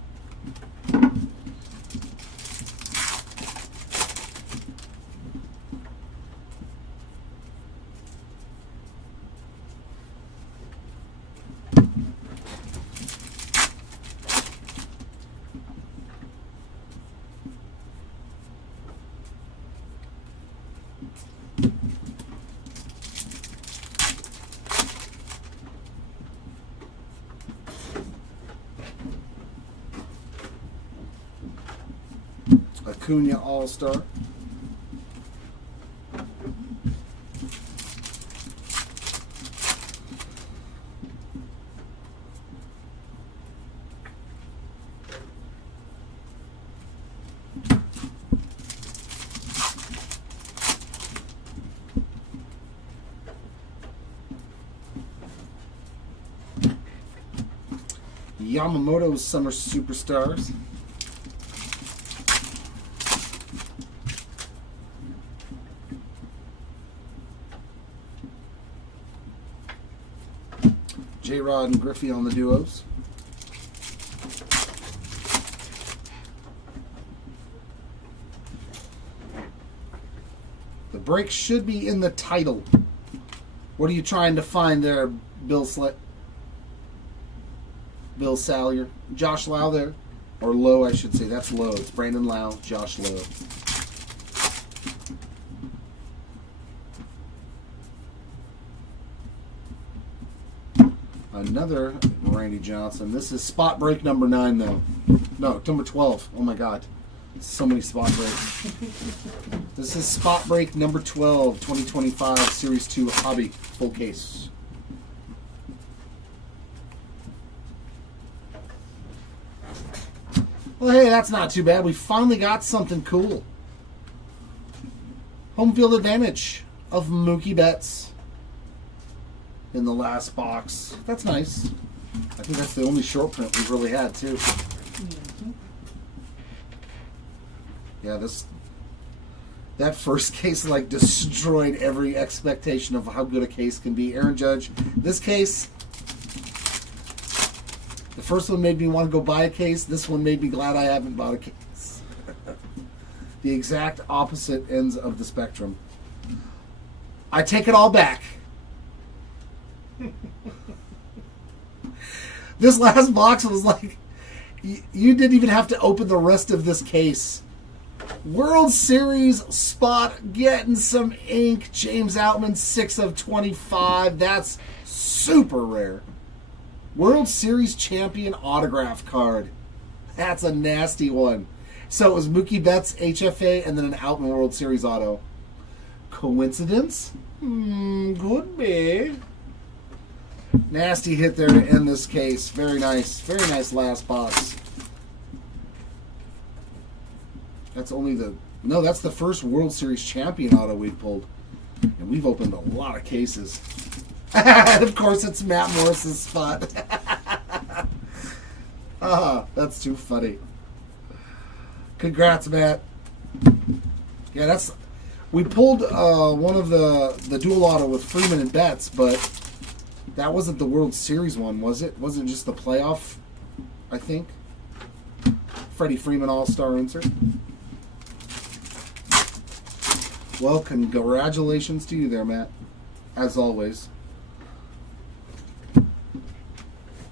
Acuna All-Star. Yamamoto's Summer Superstars. J-Rod and Griffey on the duos. The break should be in the title. What are you trying to find there, Bill Salyer? Josh Lau there? Or Lowe, I should say. That's Lowe. It's Brandon Lau, Josh Lowe. Another Randy Johnson. This is spot break number 9, though. No, number 12. Oh, my God. So many spot breaks. This is spot break number 12, 2025 Series 2 Hobby full case. Well, hey, that's not too bad. We finally got something cool. Home field advantage of Mookie Betts in the last box. That's nice. I think that's the only short print we've really had, too. Yeah, that first case like destroyed every expectation of how good a case can be. Aaron Judge, this case, the first one made me want to go buy a case. This one made me glad I haven't bought a case. The exact opposite ends of the spectrum. I take it all back. This last box was like, you didn't even have to open the rest of this case. World Series spot, getting some ink. James Outman, 6 of 25. That's super rare. World Series champion autograph card. That's a nasty one. So it was Mookie Betts HFA and then an Outman World Series auto. Coincidence? Could be. Nasty hit there to end this case. Very nice. Very nice last box. That's only the... No, that's the first World Series champion auto we've pulled. And we've opened a lot of cases. And of course, it's Matt Morris's spot. That's too funny. Congrats, Matt. Yeah, we pulled one of the dual auto with Freeman and Betts, but that wasn't the World Series one, was it? Wasn't just the playoff, I think. Freddie Freeman All-Star insert. Well, congratulations to you there, Matt. As always.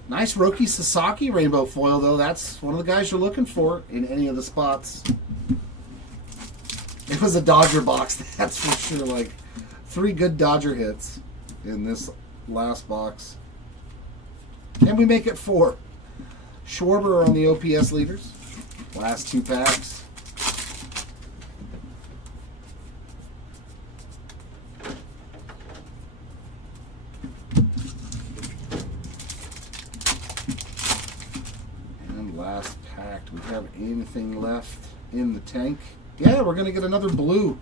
Nice Roki Sasaki rainbow foil, though. That's one of the guys you're looking for in any of the spots. It was a Dodger box, that's for sure. Like 3 good Dodger hits in this last box. Can we make it 4? Schwarber on the OPS leaders. Last 2 packs. And last pack. Do we have anything left in the tank? Yeah, we're going to get another blue.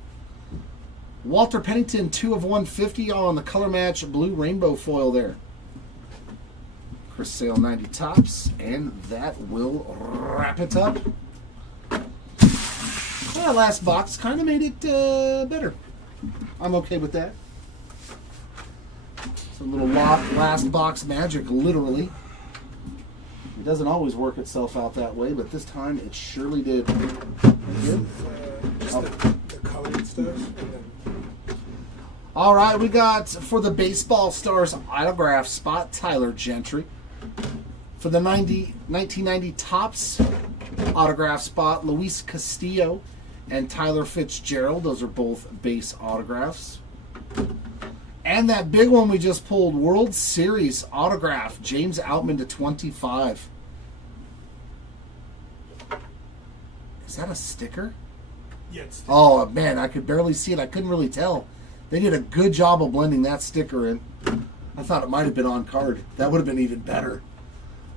Walter Pennington, 2 of 150 on the color match blue rainbow foil there. Chris Sale 90 tops, and that will wrap it up. That last box kind of made it better. I'm okay with that. It's a little last box magic, literally. It doesn't always work itself out that way, but this time it surely did. Just the colored stuff. And then All right, we got for the Baseball Stars autograph spot, Tyler Gentry. For the 1990 Topps autograph spot, Luis Castillo and Tyler Fitzgerald. Those are both base autographs. And that big one we just pulled, World Series autograph, James Outman /25. Is that a sticker? yeah, it's Oh, man, I could barely see it. I couldn't really tell. They did a good job of blending that sticker in. I thought it might have been on card. That would have been even better.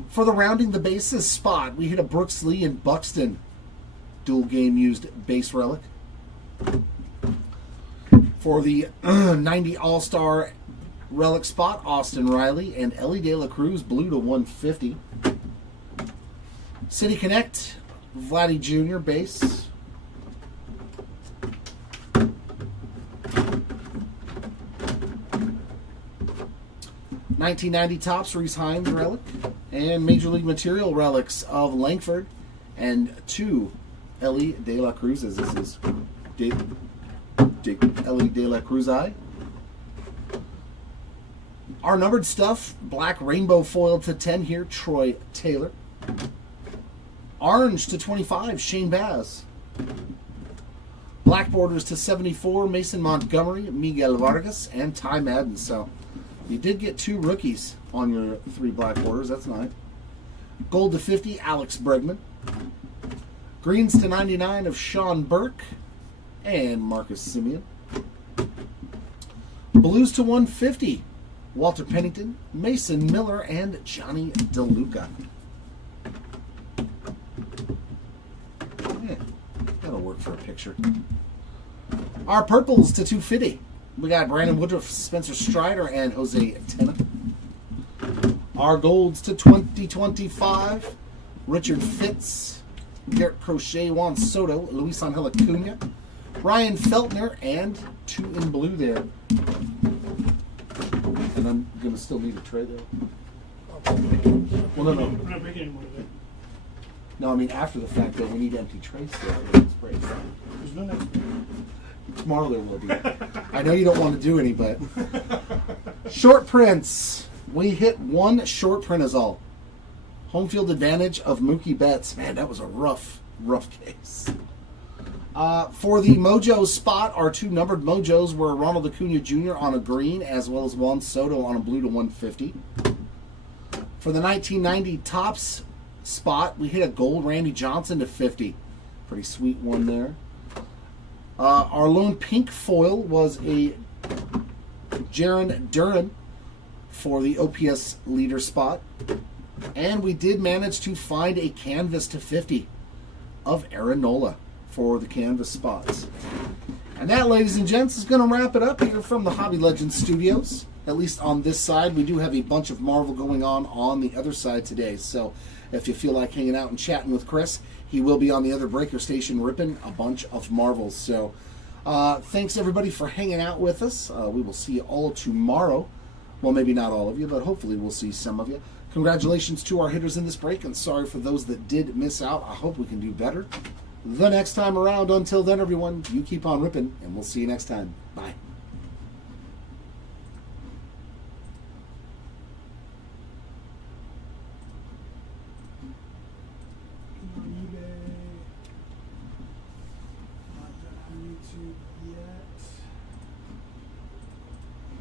For the rounding the bases spot, we hit a Brooks Lee and Buxton dual game used base relic. For the 90 All-Star relic spot, Austin Riley and Ellie De La Cruz blue /150. City Connect, Vladdy Jr. base. '90 Topps Reese Hines relic, and Major League Material relics of Langford, and 2 Ellie De La Cruzes. This is Ellie De La Cruz eye. Our numbered stuff, black rainbow foil /10 here, Troy Taylor. Orange /25, Shane Baz. Black borders /74, Mason Montgomery, Miguel Vargas, and Ty Madden. So you did get 2 rookies on your 3 black borders. That's nice. Gold /50, Alex Bregman. Greens /99 of Sean Burke and Marcus Simeon. Blues /150, Walter Pennington, Mason Miller, and Johnny DeLuca. Yeah, that'll work for a picture. Our purples /250. We got Brandon Woodruff, Spencer Strider, and Jose Tena. Our golds /2025. Richard Fitz, Garrett Crochet, Juan Soto, Luis Angel Acuna, Ryan Feltner, and 2 in blue there. And I'm going to still need a tray there. Well, no. we're not making any more of that. No, I mean after the fact that we need empty trays still. There's There's no next one. Tomorrow there will be. I know you don't want to do any, but short prints. We hit 1 short print is all. Home field advantage of Mookie Betts. Man, that was a rough case. For the Mojo spot, our 2 numbered Mojos were Ronald Acuna Jr. on a green, as well as Juan Soto on a blue /150. For the 1990 Topps spot, we hit a gold Randy Johnson /50. Pretty sweet one there. Our lone pink foil was a Jaron Duran for the OPS leader spot. And we did manage to find a canvas /50 of Aaron Nola for the canvas spots. And that, ladies and gents, is going to wrap it up here from the Hobby Legends Studios. At least on this side. We do have a bunch of Marvel going on the other side today. So if you feel like hanging out and chatting with Chris, he will be on the other breaker station ripping a bunch of Marvels. So thanks, everybody, for hanging out with us. We will see you all tomorrow. Well, maybe not all of you, but hopefully we'll see some of you. Congratulations to our hitters in this break, and sorry for those that did miss out. I hope we can do better the next time around. Until then, everyone, you keep on ripping, and we'll see you next time. Bye.